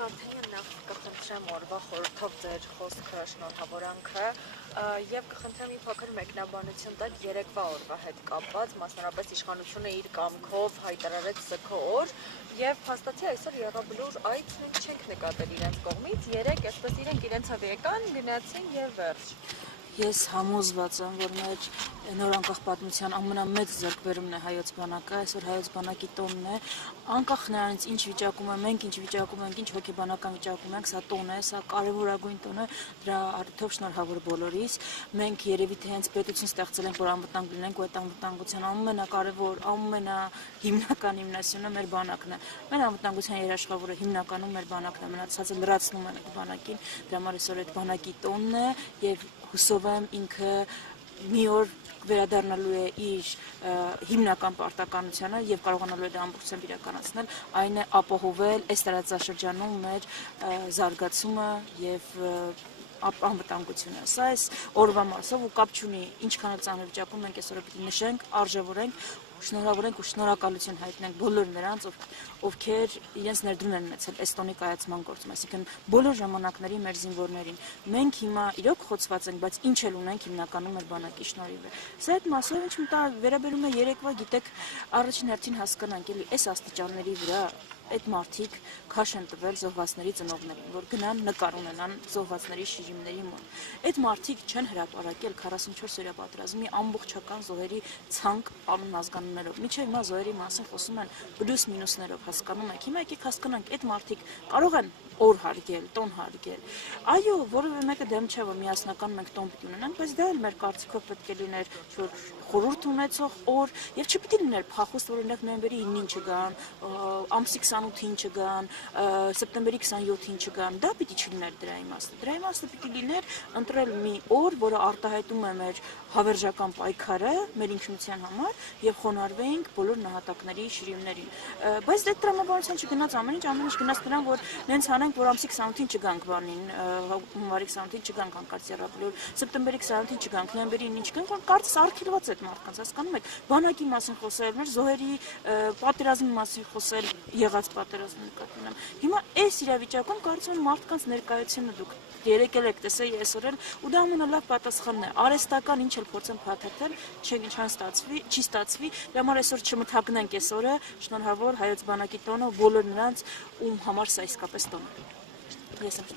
Վարդանյան նախ կխնդրեմ օրվա խորհրդով ձեր խոսքը շնորհավորանքը եւ կխնդրեմ մի փոքր մեկնաբանություն տալ երեկվա օրվա հետ կապված, մասնավորապես իշխանությունը իր կամքով հայտարարեց սգո օր եւ փաստացի այսօր Եղաբլուր այդ մենք չենք նկատել իրենց կողմից, երեք այսպես իրենց եկան, գնացին եւ վերջ։ Ես համոզված եմ, որ մեր նոր անկախ պատմության ամենամեծ ձեռքբերումն է հայոց բանակը, այսօր հայոց բանակի տոնն է, անկախ նրանից ինչ վիճակում է, մենք ինչ վիճակում ենք, ինչ հոգեբանական վիճակում ենք, սա տոն է, սա կարևորագույն տոն է, դրա առիթով շնորհավոր բոլորիս։ Մենք երևի թե հենց պետություն ստեղծել ենք, որ անվտանգ լինենք, ու այդ անվտանգության ամենակարևոր, ամենահիմնական հիմնասյունը մեր բանակն է։ Մեր անվտանգության երաշխավորը հիմնականում մեր բանակն է, մնացածը լրացնում են այդ բանակին, դրա համար այսօր այդ բանակի տոնն է եւ հուսով եմ ինքը մի օր վերադառնալու է իր հիմնական պարտականությանը եւ կարողանալու է դա ամբողջությամբ իրականացնել, այն է ապահովել այս տարածաշրջանում մեր զարգացումը եւ անվտանգությունը։ Սա այս օրվա մասով ու կապ չունի ինչքան էլ ծանր վիճակում մենք այսօր պիտի նշենք, արժևորենք, շնորհավորենք ու շնորհակալություն հայտնենք բոլոր նրանց, ովքեր իրենց ներդրում են ունեցել այս տոնի կայացման գործում, այսինքն բոլոր ժամանակների մեր զինվորներին։ Մենք հիմա իրոք խոցված ենք, բայց ինչ էլ ունենք հիմնականում մեր բանակի շնորհիվ է։ Սա այդ մասով ինչ վերաբերում է երեկվա, գիտեք, առաջին հերթին հասկանանք, էլի այս աստիճանների վրա այդ մարդիկ քաշ են տվել զոհվածների ծնողներին, որ գնան նկար ունենան զոհվածների շիրիմների մոտ։ Այդ մարդիկ չեն հրապարակել 44-օրյա պատերազմի ամբողջական զոհերի ցանկ անուն ազգանուններով։ Մինչև հիմա զոհերի մասին խոսում են պլյուս մինուսներով, հասկանում եք։ Հիմա եկեք հասկանանք, այդ մարդիկ կարող են օր հարգել, տոն հարգել։ Այո, որևէ մեկը դեմ չէ, որ միասնական մենք տոն պիտի ունենանք, բայց դա էլ մեր կարծիքով պետք է լիներ խորհուրդ ունեցող օր եւ չպիտի լիներ փախուստ, որ օրինակ նոյեմբերի 9-ին չգան, ամսի 28-ին չգան, սեպտեմբերի 27-ին չգան, դա պիտի չլիներ դրա իմաստը։ Դրա իմաստը պիտի լիներ ընտրել մի օր, որը արտահայտում է մեր հավերժական պայքարը մեր ինքնության համար եւ խոնարհվեինք բոլոր նահատակների շիրիմներին։ Բայց դե տրամաբանության չգնաց ամեն ինչ գնաց նրան, որ նենց հանենք, որ ամսի 28-ին չգանք բանին, հունվարի 28-ին չգանք հանկարծ Եղաբլուր, սեպտեմբերի 20-ին չգանք, նոյեմբերի 9-ին չգանք, որ կարծես արգելված այդ մարդկանց, հասկանում եք, բանակի մասին խոսել, մեր զոհերի պատերազմի մասին խոսել, եղած պատերազմի նկատի ունեմ։ Հիմա այս իրավիճակում կարծում եմ մարդկանց ներկայությունը դուք երեկել եք տեսել այսօր էլ ու դա ամենալավ պատասխանն է։ Արհեստական ինչ էլ փորձեն փաթաթել, չի ստացվի, դրա համար այսօր չմթագնենք այս օրը, շնորհավոր հայոց բանակի տոնը բոլոր նրանց, ում համար սա իսկապես տոն է։ Ես եմ